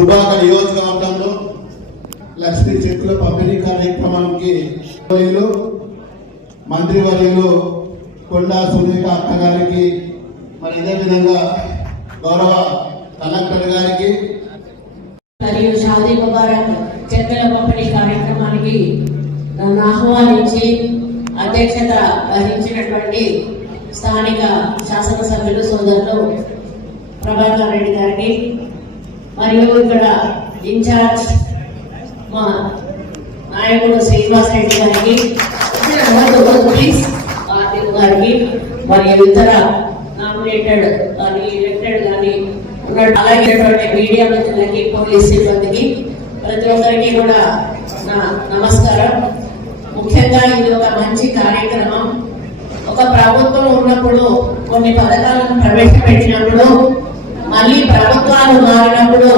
దుబాక నియోజకవర్గంలో లక్ష్మీ చెక్కుల పంపిణీ కార్యక్రమానికి మంత్రివర్యులు కొండా సునీత అక్క గారికి మరి ఇదే విధంగా గౌరవ కలెక్టర్ గారికి మరియు షాదీ ముబారక్ చెక్కల పంపిణీ కార్యక్రమానికి నన్ను ఆహ్వానించి అధ్యక్షత వహించినటువంటి స్థానిక శాసనసభ్యులు సోదరులు ప్రభాకర్ రెడ్డి గారికి మరియు ఇక్కడ ఇన్ఛార్జ్ మా నాయకుడు శ్రీనివాస్ రెడ్డి గారికి ప్లీజ్ కార్తీక్ గారికి మరియు ఇతర నామినేటెడ్ కానీ ఎలక్టెడ్ కానీ అలాగే మీడియా మిత్రులకి పోలీస్ సిబ్బందికి ప్రతి ఒక్కరికి కూడా నా నమస్కారం. ముఖ్యంగా ఇది ఒక మంచి కార్యక్రమం. ఒక ప్రభుత్వం ఉన్నప్పుడు కొన్ని పథకాలను ప్రవేశపెట్టినప్పుడు మళ్ళీ ప్రభుత్వాలు మారినప్పుడు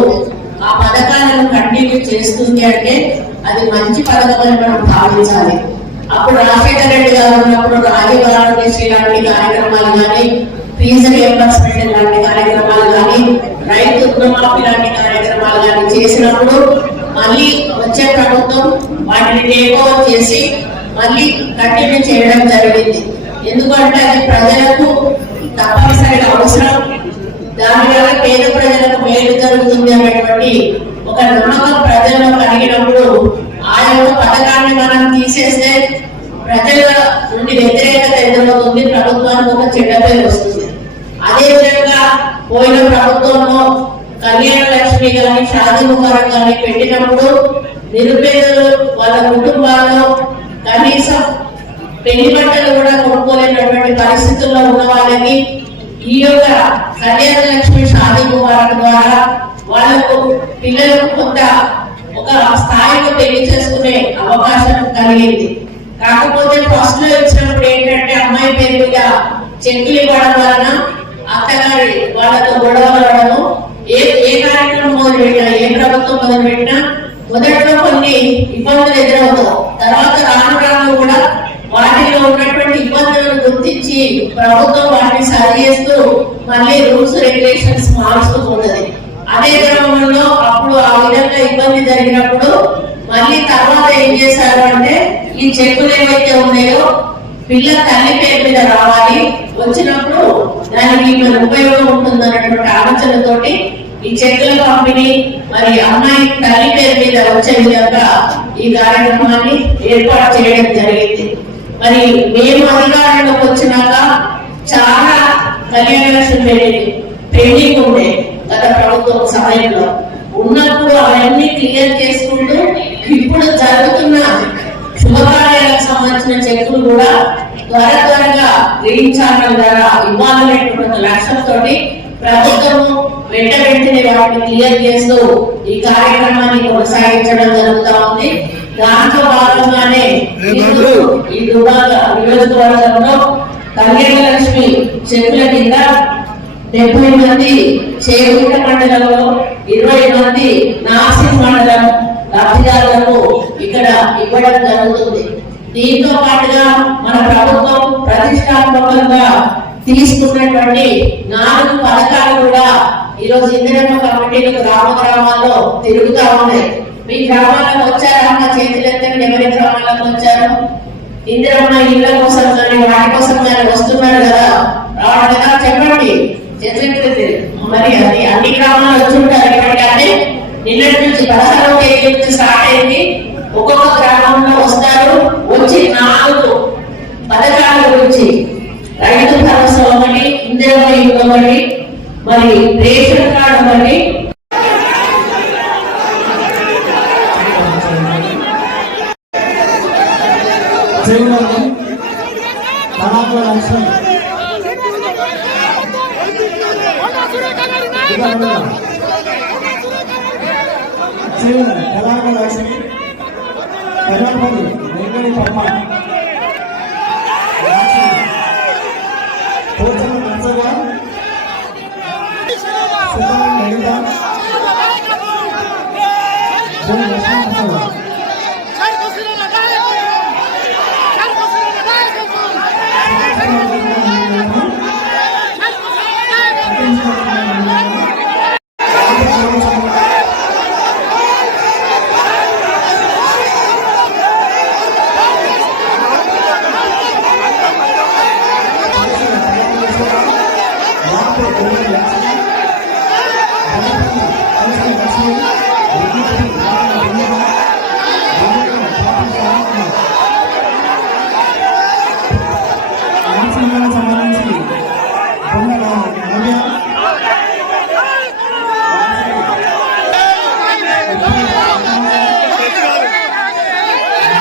ఆ పథకాలను కంటిన్యూ చేస్తుంది అంటే అది మంచి పథకమని మనం భావించాలి. అప్పుడు రాజశేఖర రెడ్డి గారు ఉన్నప్పుడు రాజీవ్ ఆరోగ్యశ్రీ లాంటి కార్యక్రమాలు కానీ ఫీజు రియంబర్స్మెంట్ లాంటి కార్యక్రమాలు కానీ రైతు రుణమాఫీ లాంటి కార్యక్రమాలు కానీ చేసినప్పుడు మళ్ళీ వచ్చే ప్రభుత్వం వాటిని టేక్ ఓవర్ చేసి మళ్ళీ కంటిన్యూ చేయడం జరిగింది. ఎందుకంటే అది ప్రజలకు తప్పనిసరిగా అవసరం. దాని వల్ల పేద ప్రజలకు మేలు జరుగుతుంది అనేటువంటి ఒక నమ్మకం ప్రజల్లో కలిగినప్పుడు ఆ యొక్క పథకాన్ని మనం తీసేస్తే ప్రజల నుండి వ్యతిరేకత ఎదురవుతుంది. ప్రభుత్వానికి ఒక చెడ్డ పేరు వస్తుంది. అదే విధంగా పోయిన ప్రభుత్వంలో కళ్యాణ లక్ష్మి కానీ షాది ముఖారం కానీ పెట్టినప్పుడు నిరుపేదలు వాళ్ళ కుటుంబాల్లో కనీసం పెళ్ళి బట్టలు కూడా కొనుక్కోలేనటువంటి పరిస్థితుల్లో ఉన్న వాళ్ళకి ఈ యొక్క కళ్యాణ లక్ష్మి షాది ముబారక్ ద్వారా వాళ్ళకు పిల్లలకు కొంత ఒక స్థాయిలో పెళ్ళి చేసుకునే అవకాశం కలిగింది. కాకపోతే ఫస్ట్లో ఇచ్చినప్పుడు ఏంటంటే అమ్మాయి పేరు మీద చెక్కులు ఇవ్వడం వలన అత్తగారి వాళ్ళతో గొడవ పడము ఏ ఏ కార్యక్రమం మొదలు పెట్టినా ఏ ప్రభుత్వం మొదలు పెట్టినా మొదట్లో కొన్ని ఇబ్బందులు ఎదురవుతాయి. తర్వాత రాను రాను కూడా ప్రభుత్వం వాటిని సరి చేస్తూ మళ్ళీ రూల్స్ రెగ్యులేషన్స్ మారుస్తూ ఉన్నది అదే క్రమంలో అప్పుడు ఆ విధంగా ఇబ్బంది జరిగినప్పుడు మళ్ళీ తర్వాత ఏం చేశారు అంటే ఈ చెక్కులు ఏవైతే ఉన్నాయో పిల్ల తల్లి పేరు మీద రావాలి. వచ్చినప్పుడు దానికి మన ఉపయోగం ఉంటుంది అన్నటువంటి ఆలోచనతోటి ఈ చెక్కుల పంపిణీ మరి అమ్మాయి తల్లి పేరు మీద వచ్చే విధంగా ఈ కార్యక్రమాన్ని ఏర్పాటు చేయడం జరిగింది. మరి మేము అధికారంలోకి వచ్చినాక చాలా కళ్యాణ లక్ష్మి పెండింగ్ ఉండే గత ప్రభుత్వం సమయంలో. ఉన్నప్పుడు అవన్నీ క్లియర్ చేసుకుంటూ ఇప్పుడు జరుగుతున్న శుభకార్యాలకు సంబంధించిన చెక్కులు కూడా త్వర త్వరగా గ్రీన్ ఛానల్ ద్వారా ఇవ్వాలనేటువంటి లక్ష్యంతో ప్రభుత్వము వెంట వెంటనే వాటిని క్లియర్ చేస్తూ ఈ కార్యక్రమాన్ని కొనసాగించడం జరుగుతా ఉంది. దాంట్లో భాగంగానే ఈరోజు ఈ దుబాక నియోజకవర్గంలో కళ్యాణ లక్ష్మి చెక్కుల కింద డెబ్బై మంది చేగుంట మండలంలో ఇరవై మంది నాసిక్ మండలం లబ్ధిదారులకు ఇక్కడ ఇవ్వడం జరుగుతుంది. దీంతో పాటుగా మన ప్రభుత్వం ప్రతిష్టాత్మకంగా తీసుకున్నటువంటి నాలుగు పథకాలు కూడా ఈ రోజు ఇందిరమ్మ కమిటీలు గ్రామ గ్రామాల్లో తిరుగుతా ఉన్నాయి. మీ గ్రామాలకు వచ్చారా? అన్న చేతులు ఎవరి గ్రామాలకు వచ్చారు? ఇందిరమ్మ ఇళ్ళ కోసం కానీ వాటి కోసం కానీ వస్తున్నారు కదా? రావడం కదా చెప్పండి. చేతులెత్తి మరి అది అన్ని గ్రామాలు వచ్చుంటారు ఇప్పటికీ అంటే నిన్నటి నుంచి పదహారవ తేదీ నుంచి స్టార్ట్ అయింది. ఒక్కొక్క గ్రామంలో వస్తారు. వచ్చి నాలుగు పథకాల గురించి రైతు భరోసా ఒకటి ఇందిరమ్మ ఇల్లు ఒకటి మరి రేషన్ కార్డు ఒకటి చేయడం కళాకుల వెంకటి పద్మ. పోచన నచ్చగా లలిత